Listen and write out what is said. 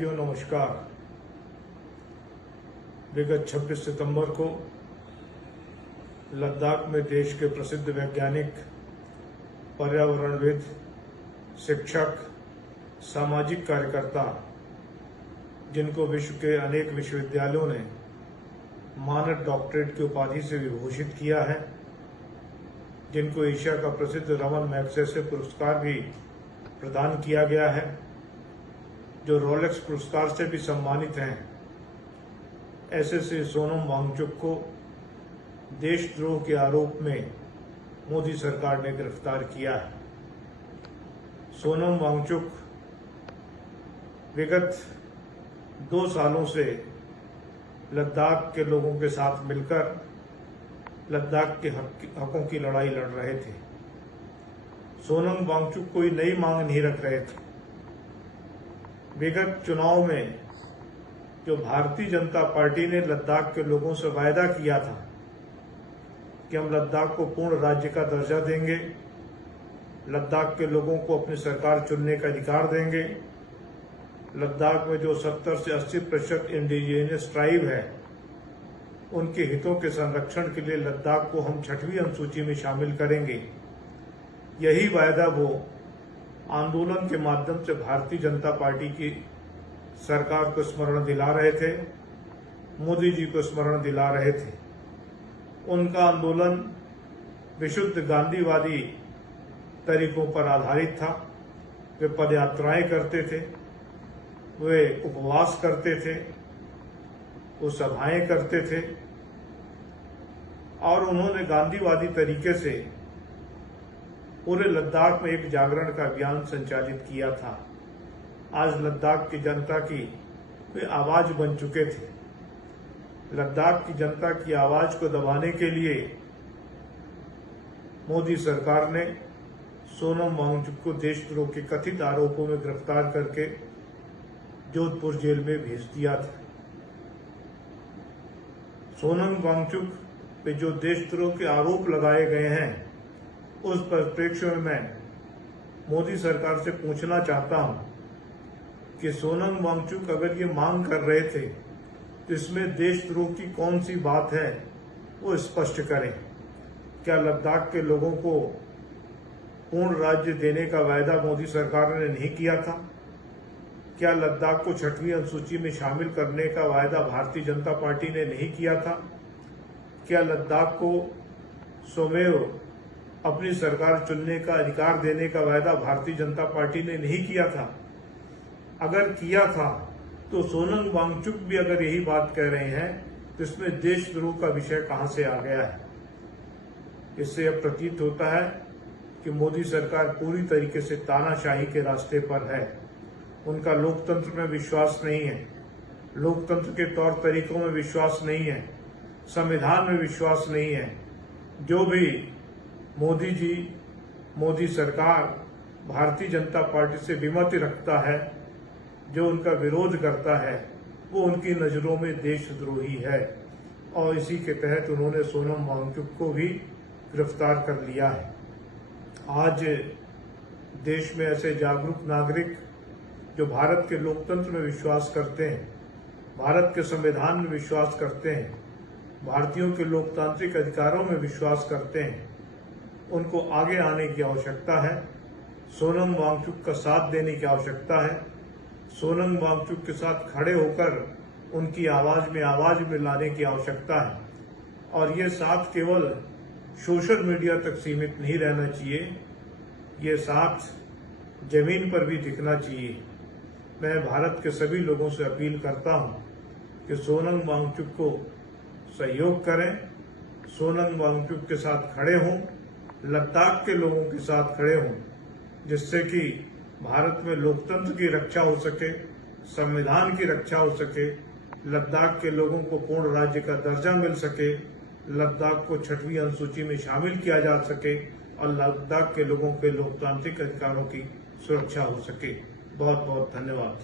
साथियों नमस्कार। विगत 26 सितंबर को लद्दाख में देश के प्रसिद्ध वैज्ञानिक, पर्यावरणविद, शिक्षक, सामाजिक कार्यकर्ता, जिनको विश्व के अनेक विश्वविद्यालयों ने मानद डॉक्टरेट की उपाधि से विभूषित किया है, जिनको एशिया का प्रसिद्ध रमन मैग्सेसे पुरस्कार भी प्रदान किया गया है, जो रोलेक्स पुरस्कार से भी सम्मानित हैं, ऐसे से सोनम वांगचुक को देशद्रोह के आरोप में मोदी सरकार ने गिरफ्तार किया है। सोनम वांगचुक विगत 2 सालों से लद्दाख के लोगों के साथ मिलकर लद्दाख के हकों की लड़ाई लड़ रहे थे। सोनम वांगचुक कोई नई मांग नहीं रख रहे थे। विगत चुनाव में जो भारतीय जनता पार्टी ने लद्दाख के लोगों से वायदा किया था कि हम लद्दाख को पूर्ण राज्य का दर्जा देंगे, लद्दाख के लोगों को अपनी सरकार चुनने का अधिकार देंगे, लद्दाख में जो 70 से 80% इंडिजिनियस ट्राइब है, उनके हितों के संरक्षण के लिए लद्दाख को हम 6वीं अनुसूची में शामिल करेंगे। यही वायदा वो आंदोलन के माध्यम से भारतीय जनता पार्टी की सरकार को स्मरण दिला रहे थे, मोदी जी को स्मरण दिला रहे थे। उनका आंदोलन विशुद्ध गांधीवादी तरीकों पर आधारित था। वे पदयात्राएं करते थे, वे उपवास करते थे, वो सभाएं करते थे और उन्होंने गांधीवादी तरीके से पूरे लद्दाख में एक जागरण का अभियान संचालित किया था। आज लद्दाख की जनता की वे आवाज बन चुके थे। लद्दाख की जनता की आवाज को दबाने के लिए मोदी सरकार ने सोनम वांगचुक को देशद्रोह के कथित आरोपों में गिरफ्तार करके जोधपुर जेल में भेज दिया था। सोनम वांगचुक पे जो देशद्रोह के आरोप लगाए गए हैं, उस परिप्रेक्ष्य में मैं मोदी सरकार से पूछना चाहता हूं कि सोनम वांगचुक अगर ये मांग कर रहे थे तो इसमें देशद्रोह की कौन सी बात है, वो स्पष्ट करें। क्या लद्दाख के लोगों को पूर्ण राज्य देने का वायदा मोदी सरकार ने नहीं किया था? क्या लद्दाख को 6वीं अनुसूची में शामिल करने का वायदा भारतीय जनता पार्टी ने नहीं किया था? क्या लद्दाख को स्वमेव अपनी सरकार चुनने का अधिकार देने का वायदा भारतीय जनता पार्टी ने नहीं किया था? अगर किया था तो सोनम वांगचुक भी अगर यही बात कह रहे हैं तो इसमें देशद्रोह का विषय कहां से आ गया है? इससे अब प्रतीत होता है कि मोदी सरकार पूरी तरीके से तानाशाही के रास्ते पर है। उनका लोकतंत्र में विश्वास नहीं है, लोकतंत्र के तौर तरीकों में विश्वास नहीं है, संविधान में विश्वास नहीं है। जो भी मोदी जी, मोदी सरकार भारतीय जनता पार्टी से विमति रखता है, जो उनका विरोध करता है, वो उनकी नजरों में देशद्रोही है और इसी के तहत उन्होंने सोनम वांगचुक को भी गिरफ्तार कर लिया है। आज देश में ऐसे जागरूक नागरिक जो भारत के लोकतंत्र में विश्वास करते हैं, भारत के संविधान में विश्वास करते हैं, भारतीयों के लोकतांत्रिक अधिकारों में विश्वास करते हैं, उनको आगे आने की आवश्यकता है। सोनम वांगचुक का साथ देने की आवश्यकता है। सोनम वांगचुक के साथ खड़े होकर उनकी आवाज में आवाज मिलाने की आवश्यकता है और ये साथ केवल सोशल मीडिया तक सीमित नहीं रहना चाहिए, ये साथ जमीन पर भी दिखना चाहिए। मैं भारत के सभी लोगों से अपील करता हूं कि सोनम वांगचुक को सहयोग करें, सोनम वांगचुक के साथ खड़े हों, लद्दाख के लोगों के साथ खड़े हों, जिससे कि भारत में लोकतंत्र की रक्षा हो सके, संविधान की रक्षा हो सके, लद्दाख के लोगों को पूर्ण राज्य का दर्जा मिल सके, लद्दाख को 6वीं अनुसूची में शामिल किया जा सके और लद्दाख के लोगों के लोकतांत्रिक अधिकारों की सुरक्षा हो सके। बहुत बहुत धन्यवाद।